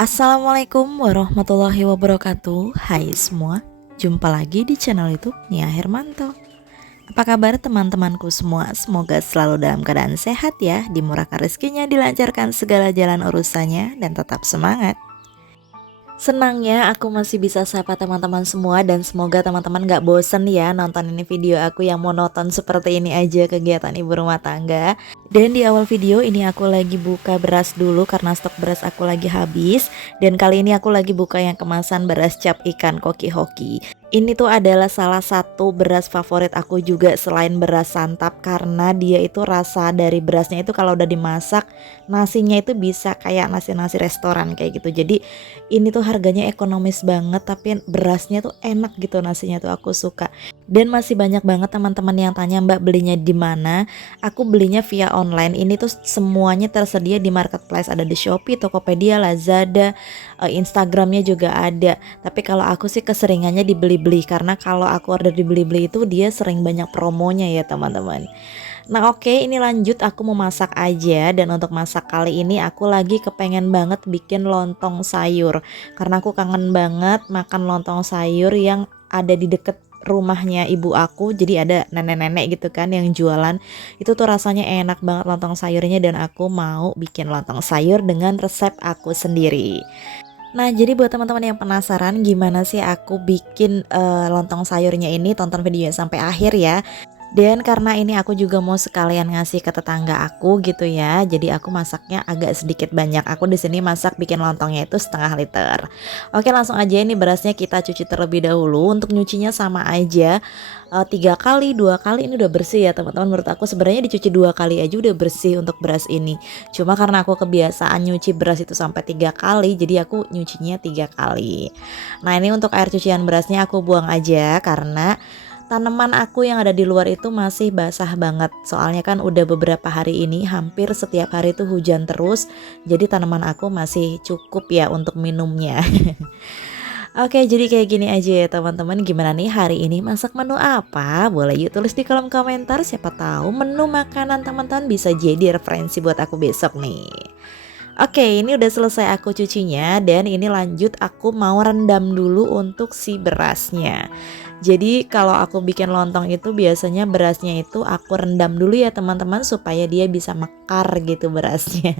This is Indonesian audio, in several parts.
Assalamualaikum warahmatullahi wabarakatuh. Hai semua, jumpa lagi di channel YouTube Nia Hermanto. Apa kabar teman-temanku semua? Semoga selalu dalam keadaan sehat ya, dimurahkan rezekinya, dilancarkan segala jalan urusannya, dan tetap semangat. Senangnya aku masih bisa sapa teman-teman semua dan semoga teman-teman gak bosen ya nonton ini video aku yang monoton seperti ini aja kegiatan ibu rumah tangga. Dan di awal video ini aku lagi buka beras dulu karena stok beras aku lagi habis. Dan kali ini aku lagi buka yang kemasan beras cap ikan koki hoki. Ini tuh adalah salah satu beras favorit aku juga selain beras santap karena dia itu rasa dari berasnya itu kalau udah dimasak nasinya itu bisa kayak nasi-nasi restoran kayak gitu. Jadi ini tuh harganya ekonomis banget tapi berasnya tuh enak gitu, nasinya tuh aku suka. Dan masih banyak banget teman-teman yang tanya, Mbak belinya di mana? Aku belinya via online. Ini tuh semuanya tersedia di marketplace, ada di Shopee, Tokopedia, Lazada, Instagramnya juga ada. Tapi kalau aku sih keseringannya dibeli-beli karena kalau aku order dibeli-beli itu dia sering banyak promonya ya teman-teman. Nah oke, ini lanjut aku mau masak aja. Dan untuk masak kali ini aku lagi kepengen banget bikin lontong sayur karena aku kangen banget makan lontong sayur yang ada di deket rumahnya ibu aku. Jadi ada nenek-nenek gitu kan yang jualan. Itu tuh rasanya enak banget lontong sayurnya dan aku mau bikin lontong sayur dengan resep aku sendiri. Nah, jadi buat teman-teman yang penasaran gimana sih aku bikin lontong sayurnya ini, tonton videonya sampai akhir ya. Dan karena ini aku juga mau sekalian ngasih ke tetangga aku gitu ya. Jadi aku masaknya agak sedikit banyak. Aku di sini masak bikin lontongnya itu setengah liter. Oke, langsung aja ini berasnya kita cuci terlebih dahulu. Untuk nyucinya sama aja, 3 kali 2 kali ini udah bersih ya teman-teman. Menurut aku sebenarnya dicuci 2 kali aja udah bersih untuk beras ini. Cuma karena aku kebiasaan nyuci beras itu sampai 3 kali, jadi aku nyucinya 3 kali. Nah ini untuk air cucian berasnya aku buang aja karena tanaman aku yang ada di luar itu masih basah banget. Soalnya kan udah beberapa hari ini hampir setiap hari itu hujan terus. Jadi tanaman aku masih cukup ya untuk minumnya. Oke, jadi kayak gini aja ya teman-teman. Gimana nih hari ini masak menu apa? Boleh yuk tulis di kolom komentar. Siapa tahu menu makanan teman-teman bisa jadi referensi buat aku besok nih. Oke, ini udah selesai aku cucinya dan ini lanjut aku mau rendam dulu untuk si berasnya. Jadi kalau aku bikin lontong itu biasanya berasnya itu aku rendam dulu ya teman-teman supaya dia bisa mekar gitu berasnya.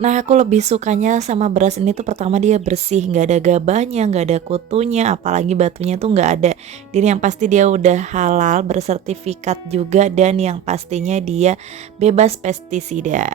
Nah aku lebih sukanya sama beras ini tuh pertama dia bersih, nggak ada gabahnya, nggak ada kutunya, apalagi batunya tuh nggak ada. Jadi yang pasti dia udah halal, bersertifikat juga, dan yang pastinya dia bebas pestisida.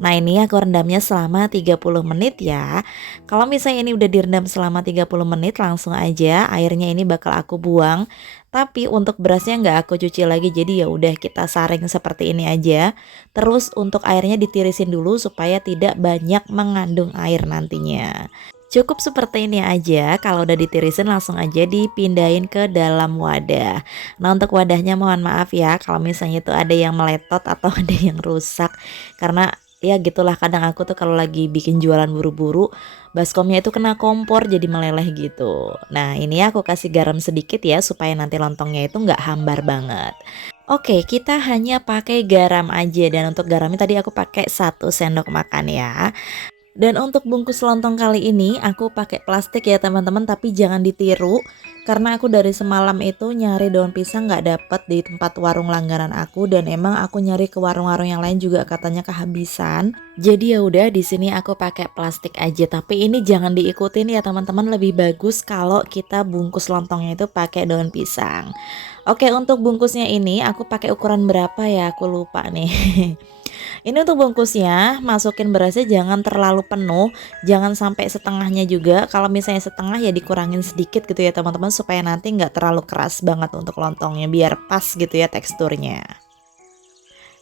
Nah ini aku rendamnya selama 30 menit ya. Kalau misalnya ini udah direndam selama 30 menit langsung aja airnya ini bakal aku buang. Tapi untuk berasnya nggak aku cuci lagi, jadi ya udah kita saring seperti ini aja. Terus untuk airnya ditirisin dulu supaya tidak banyak mengandung air nantinya. Cukup seperti ini aja. Kalau udah ditirisin langsung aja dipindahin ke dalam wadah. Nah untuk wadahnya mohon maaf ya kalau misalnya itu ada yang meletot atau ada yang rusak. Karena ya gitulah, kadang aku tuh kalau lagi bikin jualan buru-buru baskomnya itu kena kompor jadi meleleh gitu. Nah ini aku kasih garam sedikit ya supaya nanti lontongnya itu nggak hambar banget. Oke, kita hanya pakai garam aja dan untuk garamnya tadi aku pakai 1 sendok makan ya. Dan untuk bungkus lontong kali ini aku pakai plastik ya teman-teman, tapi jangan ditiru karena aku dari semalam itu nyari daun pisang nggak dapet di tempat warung langganan aku, dan emang aku nyari ke warung-warung yang lain juga katanya kehabisan. Jadi ya udah di sini aku pakai plastik aja, tapi ini jangan diikutin ya teman-teman, lebih bagus kalau kita bungkus lontongnya itu pakai daun pisang. Oke, untuk bungkusnya ini aku pakai ukuran berapa ya? Aku lupa nih. Ini untuk bungkusnya, masukin berasnya jangan terlalu penuh, jangan sampai setengahnya juga. Kalau misalnya setengah ya dikurangin sedikit gitu ya teman-teman supaya nanti nggak terlalu keras banget untuk lontongnya, biar pas gitu ya teksturnya.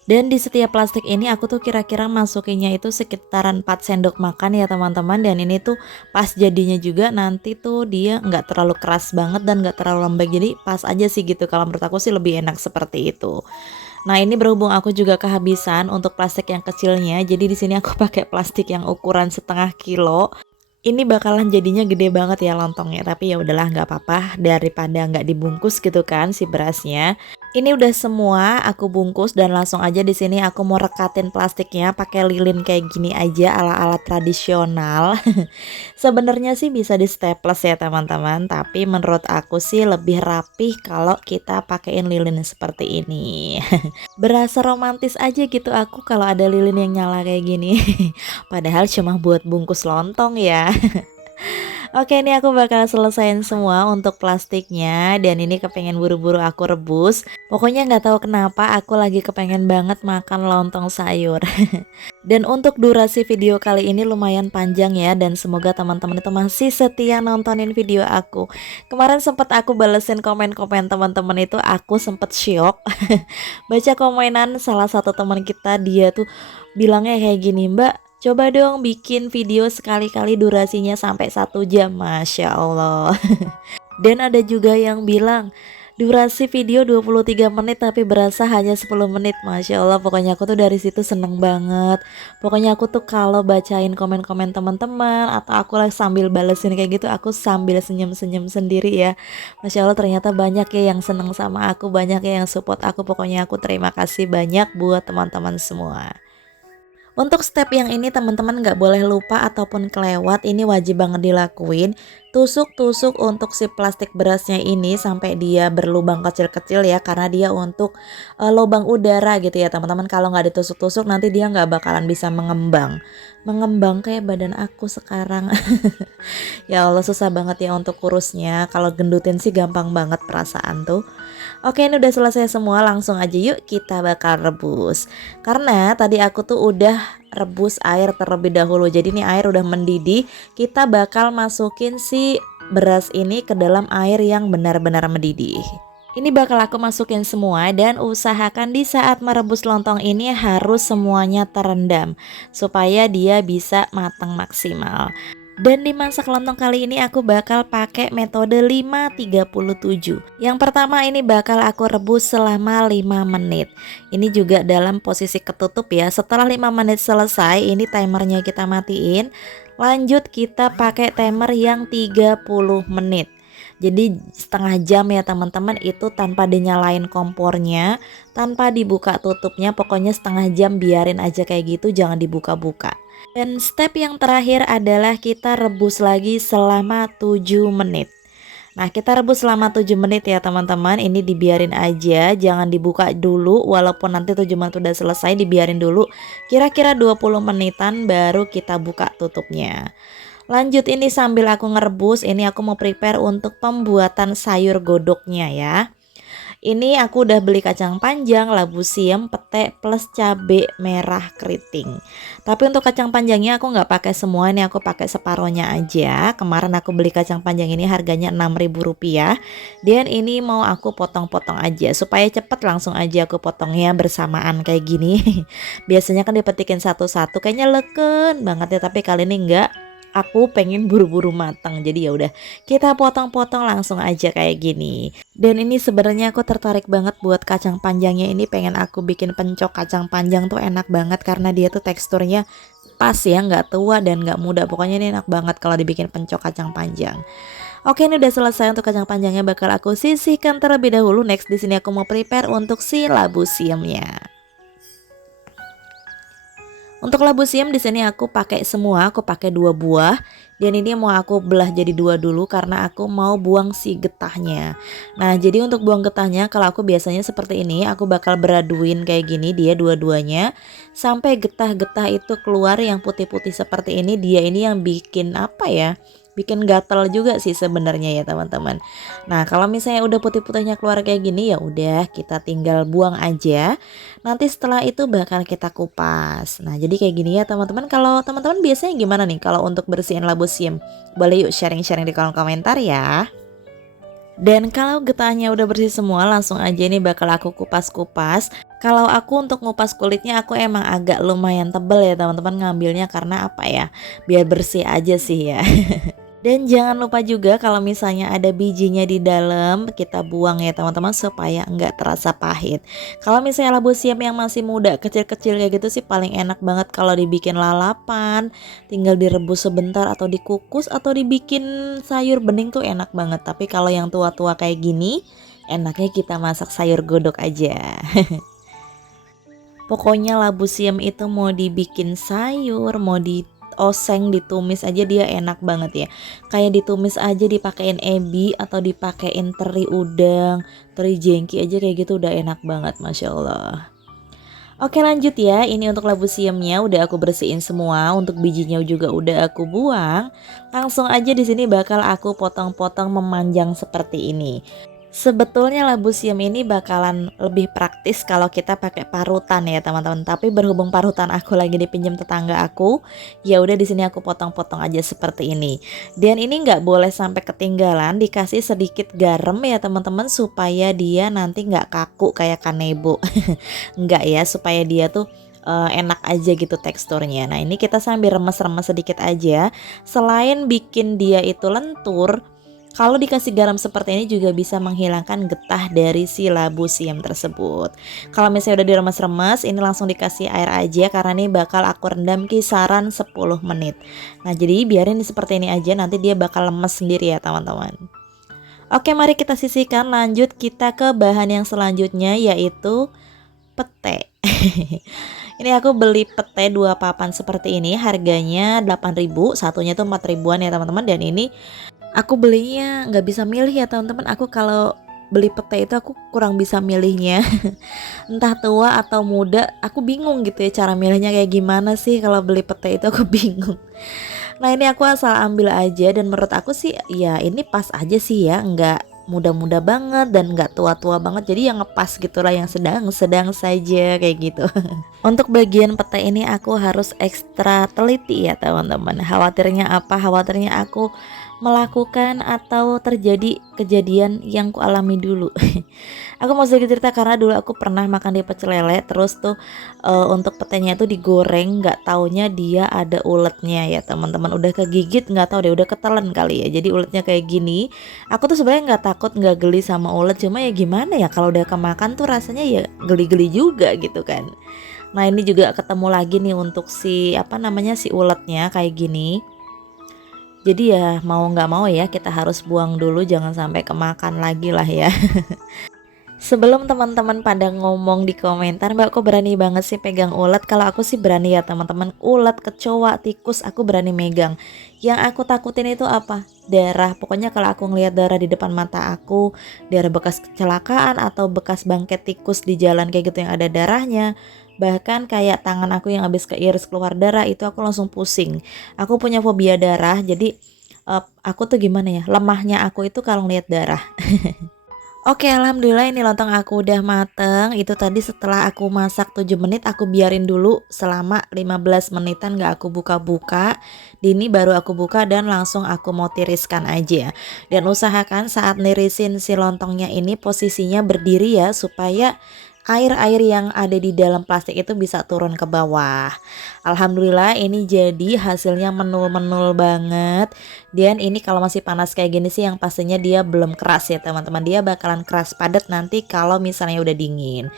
Dan di setiap plastik ini aku tuh kira-kira masukinnya itu sekitaran 4 sendok makan ya teman-teman. Dan ini tuh pas jadinya juga nanti tuh dia nggak terlalu keras banget dan nggak terlalu lembek, jadi pas aja sih gitu. Kalau menurut aku sih lebih enak seperti itu. Nah ini berhubung aku juga kehabisan untuk plastik yang kecilnya, jadi di sini aku pakai plastik yang ukuran setengah kilo. Ini bakalan jadinya gede banget ya lontongnya, tapi ya udahlah nggak apa-apa daripada nggak dibungkus gitu kan si berasnya. Ini udah semua aku bungkus dan langsung aja di sini aku mau rekatin plastiknya pakai lilin kayak gini aja ala-ala tradisional. Sebenarnya sih bisa di staples ya teman-teman, tapi menurut aku sih lebih rapih kalau kita pakein lilin seperti ini. Berasa romantis aja gitu aku kalau ada lilin yang nyala kayak gini. Padahal cuma buat bungkus lontong ya. Oke, ini aku bakal selesain semua untuk plastiknya dan ini kepengen buru-buru aku rebus. Pokoknya nggak tahu kenapa aku lagi kepengen banget makan lontong sayur. Dan untuk durasi video kali ini lumayan panjang ya, dan semoga teman-teman itu masih setia nontonin video aku. Kemarin sempet aku balesin komen-komen teman-teman itu, aku sempet syok. Baca komenan salah satu teman kita, dia tuh bilangnya kayak gini, "Mbak, coba dong bikin video sekali-kali durasinya sampai 1 jam." Masya Allah. Dan ada juga yang bilang durasi video 23 menit tapi berasa hanya 10 menit. Masya Allah, pokoknya aku tuh dari situ seneng banget. Pokoknya aku tuh kalau bacain komen-komen teman-teman atau aku lagi sambil balesin kayak gitu, aku sambil senyum-senyum sendiri ya. Masya Allah, ternyata banyak ya yang seneng sama aku, banyak ya yang support aku. Pokoknya aku terima kasih banyak buat teman-teman semua. Untuk step yang ini teman-teman nggak boleh lupa ataupun kelewat, ini wajib banget dilakuin. Tusuk-tusuk untuk si plastik berasnya ini sampai dia berlubang kecil-kecil ya, karena dia untuk lubang udara gitu ya teman-teman. Kalau nggak ditusuk-tusuk nanti dia nggak bakalan bisa mengembang. Mengembang kayak badan aku sekarang. Ya Allah, susah banget ya untuk kurusnya. Kalau gendutin sih gampang banget perasaan tuh. Oke, ini udah selesai semua, langsung aja yuk kita bakal rebus. Karena tadi aku tuh udah rebus air terlebih dahulu. Jadi ini air udah mendidih, kita bakal masukin si beras ini ke dalam air yang benar-benar mendidih. Ini bakal aku masukin semua dan usahakan di saat merebus lontong ini harus semuanya terendam supaya dia bisa matang maksimal. Dan di masak lontong kali ini aku bakal pakai metode 5-37. Yang pertama ini bakal aku rebus selama 5 menit. Ini juga dalam posisi ketutup ya. Setelah 5 menit selesai, ini timernya kita matiin. Lanjut kita pakai timer yang 30 menit. Jadi setengah jam ya teman-teman, itu tanpa dinyalain kompornya, tanpa dibuka tutupnya, pokoknya setengah jam biarin aja kayak gitu, jangan dibuka-buka. Dan step yang terakhir adalah kita rebus lagi selama 7 menit. Nah, kita rebus selama 7 menit ya teman-teman. Ini dibiarin aja, jangan dibuka dulu. Walaupun nanti 7 menit udah selesai, dibiarin dulu kira-kira 20 menitan baru kita buka tutupnya. Lanjut, ini sambil aku ngerebus, ini aku mau prepare untuk pembuatan sayur godoknya ya. Ini aku udah beli kacang panjang, labu siam, pete, plus cabe merah keriting. Tapi untuk kacang panjangnya aku nggak pakai semua, ini aku pakai separohnya aja. Kemarin aku beli kacang panjang ini harganya Rp6.000. Dan ini mau aku potong-potong aja supaya cepet, langsung aja aku potongnya bersamaan kayak gini. Biasanya kan dipetikin satu-satu, kayaknya leken banget ya, tapi kali ini enggak. Aku pengen buru-buru matang, jadi ya udah kita potong-potong langsung aja kayak gini. Dan ini sebenarnya aku tertarik banget buat kacang panjangnya ini, pengen aku bikin pencok kacang panjang tuh enak banget karena dia tuh teksturnya pas ya, nggak tua dan nggak muda. Pokoknya ini enak banget kalau dibikin pencok kacang panjang. Oke, ini udah selesai untuk kacang panjangnya, bakal aku sisihkan terlebih dahulu. Next di sini aku mau prepare untuk si labu siamnya. Untuk labu siam di sini aku pakai semua, aku pakai 2 buah. Dan ini mau aku belah jadi 2 dulu karena aku mau buang si getahnya. Nah, jadi untuk buang getahnya kalau aku biasanya seperti ini, aku bakal beraduin kayak gini dia dua-duanya sampai getah-getah itu keluar yang putih-putih seperti ini. Dia ini yang bikin apa ya? Bikin gatel juga sih sebenarnya ya teman-teman. Nah, kalau misalnya udah putih-putihnya keluar kayak gini, ya udah kita tinggal buang aja. Nanti setelah itu bakal kita kupas. Nah, jadi kayak gini ya teman-teman. Kalau teman-teman biasanya gimana nih kalau untuk bersihin labu siam? Boleh yuk sharing-sharing di kolom komentar ya. Dan kalau getahnya udah bersih semua, langsung aja ini bakal aku kupas-kupas. Kalau aku untuk ngupas kulitnya aku emang agak lumayan tebel ya teman-teman, ngambilnya karena apa ya? Biar bersih aja sih ya. Dan jangan lupa juga kalau misalnya ada bijinya di dalam, kita buang ya teman-teman supaya enggak terasa pahit. Kalau misalnya labu siam yang masih muda, kecil-kecil kayak gitu sih paling enak banget kalau dibikin lalapan, tinggal direbus sebentar atau dikukus atau dibikin sayur bening tuh enak banget. Tapi kalau yang tua-tua kayak gini, Enaknya kita masak sayur godok aja. Pokoknya labu siam itu mau dibikin sayur, mau dioseng, ditumis aja dia enak banget ya. Kayak ditumis aja dipakein ebi atau dipakein teri udang, teri jengki aja kayak gitu udah enak banget, Masya Allah. Oke lanjut ya, ini untuk labu siamnya udah aku bersihin semua, untuk bijinya juga udah aku buang. Langsung aja di sini bakal aku potong-potong memanjang seperti ini. Sebetulnya labu siam ini bakalan lebih praktis kalau kita pakai parutan ya teman-teman. Tapi berhubung parutan aku lagi dipinjam tetangga aku, ya udah di sini aku potong-potong aja seperti ini. Dan ini nggak boleh sampai ketinggalan, dikasih sedikit garam ya teman-teman supaya dia nanti nggak kaku kayak kanebo. Nggak ya, supaya dia tuh enak aja gitu teksturnya. Nah ini kita sambil remes-remes sedikit aja. Selain bikin dia itu lentur, kalau dikasih garam seperti ini juga bisa menghilangkan getah dari si labu siam tersebut. Kalau misalnya udah diremes-remes, ini langsung dikasih air aja karena ini bakal aku rendam kisaran 10 menit. Nah jadi biarin seperti ini aja, nanti dia bakal lemes sendiri ya teman-teman. Oke mari kita sisihkan, lanjut kita ke bahan yang selanjutnya yaitu pete. Ini aku beli pete 2 papan seperti ini, harganya 8.000, satunya tuh 4 ribuan ya teman-teman. Dan ini aku belinya nggak bisa milih ya teman-teman. Aku kalau beli pete itu aku kurang bisa milihnya. Entah tua atau muda, aku bingung gitu ya cara milihnya kayak gimana sih. Kalau beli pete itu aku bingung. Nah ini aku asal ambil aja, dan menurut aku sih ya ini pas aja sih ya, nggak muda-muda banget dan nggak tua-tua banget, jadi yang ngepas gitulah, yang sedang-sedang saja kayak gitu. Untuk bagian pete ini aku harus ekstra teliti ya teman-teman. Khawatirnya apa? Khawatirnya aku melakukan atau terjadi kejadian yang ku alami dulu. Aku mau sedikit cerita karena dulu aku pernah makan di pecel lele, terus tuh untuk petenya itu digoreng, nggak taunya dia ada uletnya ya teman-teman. Udah kegigit, nggak tahu deh, udah ketelan kali ya, jadi uletnya kayak gini. Aku tuh sebenarnya nggak takut, nggak geli sama ulet, cuma ya gimana ya, kalau udah kemakan tuh rasanya ya geli-geli juga gitu kan. Nah ini juga ketemu lagi nih untuk si apa namanya, si uletnya kayak gini. Jadi ya mau nggak mau ya kita harus buang dulu, jangan sampai kemakan lagi lah ya. Sebelum teman-teman pada ngomong di komentar, Mbak kok berani banget sih pegang ulet? Kalau aku sih berani ya teman-teman. Ulet, kecoa, tikus aku berani megang. Yang aku takutin itu apa? Darah. Pokoknya kalau aku ngelihat darah di depan mata aku, darah bekas kecelakaan atau bekas bangkai tikus di jalan kayak gitu yang ada darahnya, bahkan kayak tangan aku yang habis keiris keluar darah, itu aku langsung pusing. Aku punya fobia darah, jadi aku tuh gimana ya, lemahnya aku itu kalau ngelihat darah. Oke, alhamdulillah ini lontong aku udah mateng. Itu tadi setelah aku masak 7 menit, aku biarin dulu selama 15 menitan, gak aku buka-buka. Ini baru aku buka dan langsung aku mau tiriskan aja. Dan usahakan saat nirisin si lontongnya ini posisinya berdiri ya, supaya air-air yang ada di dalam plastik itu bisa turun ke bawah. Alhamdulillah ini jadi hasilnya menul-menul banget. Dan ini kalau masih panas kayak gini sih yang pastinya dia belum keras ya teman-teman. Dia bakalan keras padat nanti kalau misalnya udah dingin.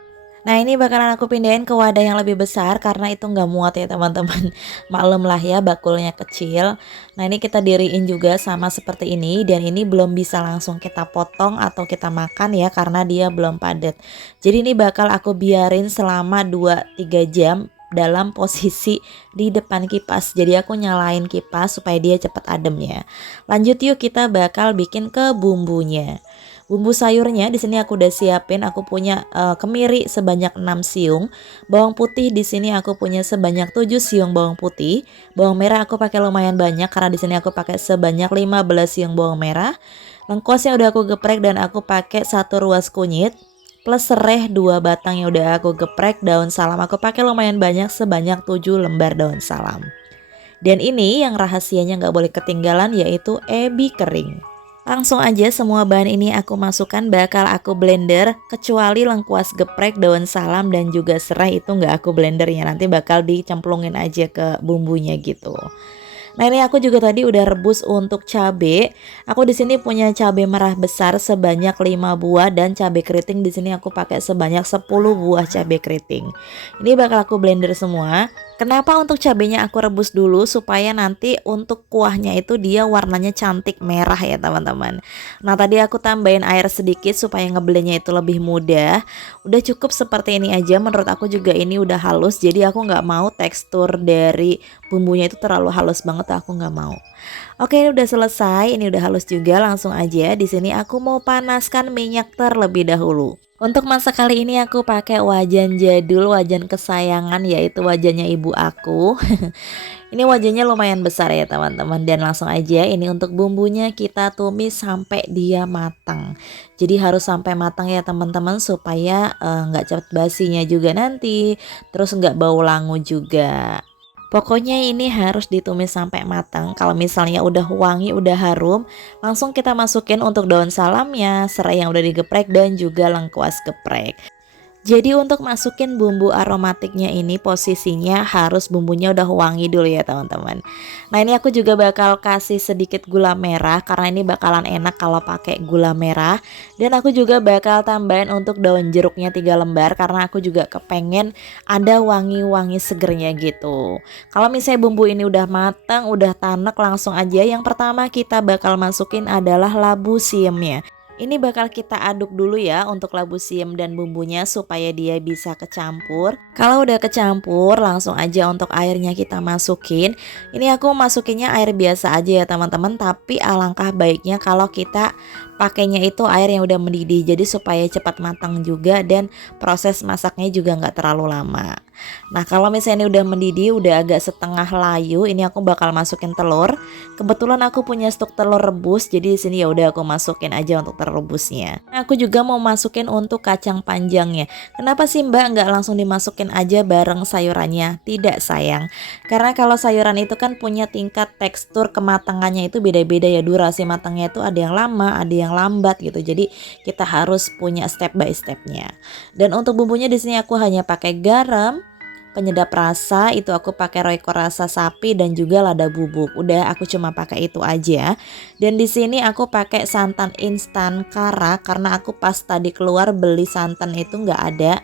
Nah ini bakalan aku pindahin ke wadah yang lebih besar karena itu nggak muat ya teman-teman. Maklum lah ya, bakulnya kecil. Nah ini kita diriin juga sama seperti ini, dan ini belum bisa langsung kita potong atau kita makan ya karena dia belum padat. Jadi ini bakal aku biarin selama 2-3 jam dalam posisi di depan kipas. Jadi aku nyalain kipas supaya dia cepat adem ya. Lanjut yuk, kita bakal bikin ke bumbunya. Bumbu sayurnya di sini aku udah siapin. Aku punya kemiri sebanyak 6 siung. Bawang putih di sini aku punya sebanyak 7 siung bawang putih. Bawang merah aku pakai lumayan banyak karena di sini aku pakai sebanyak 15 siung bawang merah. Lengkuasnya udah aku geprek dan aku pakai 1 ruas kunyit. Plus sereh 2 batang yang udah aku geprek. Daun salam aku pakai lumayan banyak sebanyak 7 lembar daun salam. Dan ini yang rahasianya nggak boleh ketinggalan, yaitu ebi kering. Langsung aja semua bahan ini aku masukkan, bakal aku blender, kecuali lengkuas geprek, daun salam dan juga serai itu nggak aku blender ya, nanti bakal dicemplungin aja ke bumbunya gitu. Nah ini aku juga tadi udah rebus untuk cabe. Aku di sini punya cabe merah besar sebanyak 5 buah dan cabe keriting di sini aku pakai sebanyak 10 buah cabe keriting. Ini bakal aku blender semua. Kenapa untuk cabenya aku rebus dulu supaya nanti untuk kuahnya itu dia warnanya cantik merah ya teman-teman. Nah tadi aku tambahin air sedikit supaya ngebelenya itu lebih mudah. Udah cukup seperti ini aja, menurut aku juga ini udah halus. Jadi aku nggak mau tekstur dari bumbunya itu terlalu halus banget, aku nggak mau. Oke, ini udah selesai, ini udah halus juga. Langsung aja di sini aku mau panaskan minyak terlebih dahulu. Untuk masak kali ini aku pakai wajan jadul, wajan kesayangan, yaitu wajannya ibu aku. Ini wajannya lumayan besar ya teman-teman, dan langsung aja ini untuk bumbunya kita tumis sampai dia matang. Jadi harus sampai matang ya teman-teman, supaya nggak cepet basinya juga nanti, terus nggak bau langu juga. Pokoknya ini harus ditumis sampai matang. Kalau misalnya udah wangi, udah harum, langsung kita masukin untuk daun salamnya, serai yang udah digeprek dan juga lengkuas geprek. Jadi untuk masukin bumbu aromatiknya ini posisinya harus bumbunya udah wangi dulu ya teman-teman. Nah ini aku juga bakal kasih sedikit gula merah karena ini bakalan enak kalau pakai gula merah. Dan aku juga bakal tambahin untuk daun jeruknya 3 lembar karena aku juga kepengen ada wangi-wangi segernya gitu. Kalau misalnya bumbu ini udah matang, udah tanek, langsung aja yang pertama kita bakal masukin adalah labu siamnya. Ini bakal kita aduk dulu ya untuk labu siam dan bumbunya supaya dia bisa kecampur. Kalau udah kecampur langsung aja untuk airnya kita masukin. Ini aku masukinnya air biasa aja ya teman-teman, tapi alangkah baiknya kalau kita pakainya itu air yang udah mendidih, jadi supaya cepat matang juga dan proses masaknya juga nggak terlalu lama. Nah kalau misalnya ini udah mendidih, udah agak setengah layu, ini aku bakal masukin telur. Kebetulan aku punya stok telur rebus, jadi di sini ya udah aku masukin aja untuk telur rebusnya. Nah, aku juga mau masukin untuk kacang panjangnya. Kenapa sih Mbak nggak langsung dimasukin aja bareng sayurannya? Tidak sayang, karena kalau sayuran itu kan punya tingkat tekstur kematangannya itu beda-beda ya, durasi matangnya itu ada yang lama, ada yang lambat gitu. Jadi kita harus punya step by stepnya. Dan untuk bumbunya di sini aku hanya pakai garam, penyedap rasa itu aku pakai Royco rasa sapi dan juga lada bubuk. Udah aku cuma pakai itu aja. Dan di sini aku pakai santan instan Kara karena aku pas tadi keluar beli santan itu nggak ada.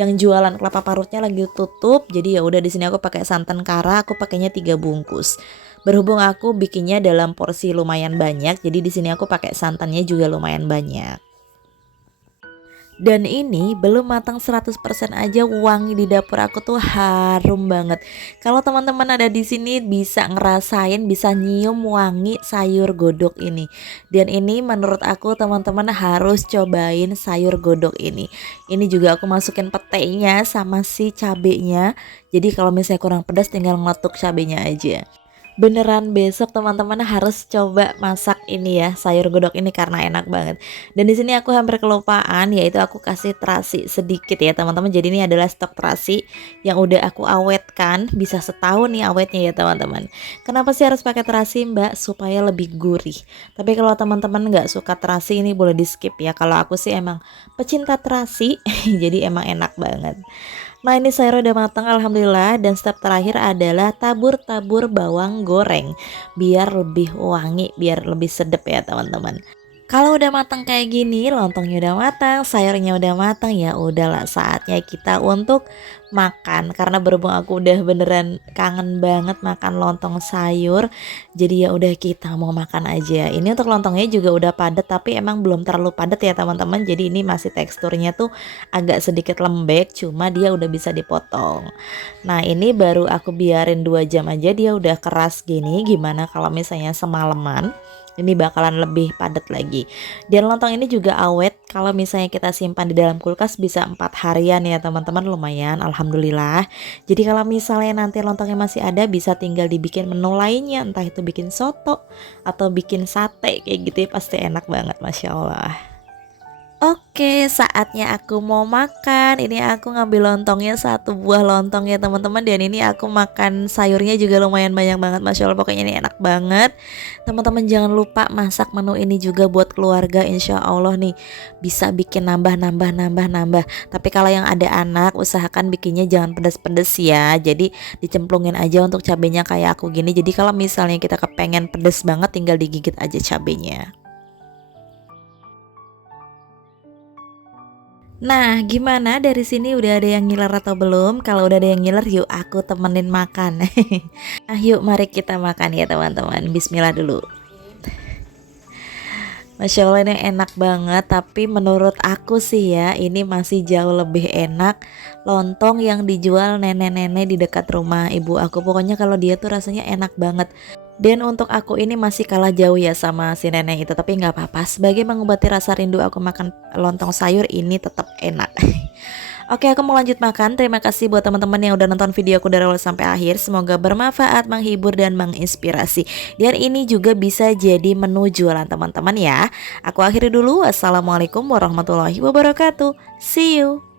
Yang jualan kelapa parutnya lagi tutup. Jadi ya udah di sini aku pakai santan Kara, aku pakainya 3 bungkus. Berhubung aku bikinnya dalam porsi lumayan banyak, jadi di sini aku pakai santannya juga lumayan banyak. Dan ini belum matang 100% aja, wangi di dapur aku tuh harum banget. Kalau teman-teman ada di sini bisa ngerasain, bisa nyium wangi sayur godok ini. Dan ini menurut aku teman-teman harus cobain sayur godok ini. Ini juga aku masukin petenya sama si cabenya. Jadi kalau misalnya kurang pedas tinggal ngeletuk cabenya aja. Beneran besok teman-teman harus coba masak ini ya, sayur godok ini karena enak banget. Dan di sini aku hampir kelupaan, yaitu aku kasih terasi sedikit ya teman-teman. Jadi ini adalah stok terasi yang udah aku awetkan, bisa setahun nih awetnya ya teman-teman. Kenapa sih harus pakai terasi Mbak? Supaya lebih gurih. Tapi kalau teman-teman nggak suka terasi ini boleh di skip ya. Kalau aku sih emang pecinta terasi, jadi emang enak banget. Nah ini sayur udah matang alhamdulillah, dan step terakhir adalah tabur-tabur bawang goreng biar lebih wangi, biar lebih sedap ya teman-teman. Kalau udah matang kayak gini, lontongnya udah matang, sayurnya udah matang, ya udahlah saatnya kita untuk makan. Karena berhubung aku udah beneran kangen banget makan lontong sayur, jadi ya udah kita mau makan aja. Ini untuk lontongnya juga udah padat, tapi emang belum terlalu padat ya teman-teman. Jadi ini masih teksturnya tuh agak sedikit lembek, cuma dia udah bisa dipotong. Nah ini baru aku biarin 2 jam aja dia udah keras gini. Gimana kalau misalnya semalaman? Ini bakalan lebih padat lagi. Dan lontong ini juga awet. Kalau misalnya kita simpan di dalam kulkas bisa 4 harian ya teman-teman, lumayan alhamdulillah. Jadi kalau misalnya nanti lontongnya masih ada, bisa tinggal dibikin menu lainnya, entah itu bikin soto atau bikin sate kayak gitu ya, pasti enak banget, Masya Allah. Oke, saatnya aku mau makan. Ini aku ngambil lontongnya, 1 buah lontong ya teman-teman. Dan ini aku makan sayurnya juga lumayan banyak banget, Masya Allah. Pokoknya ini enak banget. Teman-teman jangan lupa masak menu ini juga buat keluarga. Insya Allah nih bisa bikin nambah. Tapi kalau yang ada anak, usahakan bikinnya jangan pedas-pedas ya. Jadi dicemplungin aja untuk cabenya kayak aku gini. Jadi kalau misalnya kita kepengen pedas banget, tinggal digigit aja cabenya. Nah, gimana dari sini udah ada yang ngiler atau belum? Kalau udah ada yang ngiler, yuk aku temenin makan. Nah, yuk mari kita makan ya teman-teman. Bismillah dulu. Masya Allah ini enak banget, tapi menurut aku sih ya ini masih jauh lebih enak lontong yang dijual nenek-nenek di dekat rumah ibu aku. Pokoknya kalau dia tuh rasanya enak banget. Dan untuk aku ini masih kalah jauh ya sama si nenek itu, tapi nggak apa-apa. Sebagai mengobati rasa rindu aku makan lontong sayur ini tetap enak. Oke, aku mau lanjut makan. Terima kasih buat teman-teman yang udah nonton video aku dari awal sampai akhir. Semoga bermanfaat, menghibur, dan menginspirasi. Dan ini juga bisa jadi menu jualan teman-teman ya. Aku akhiri dulu. Wassalamualaikum warahmatullahi wabarakatuh. See you.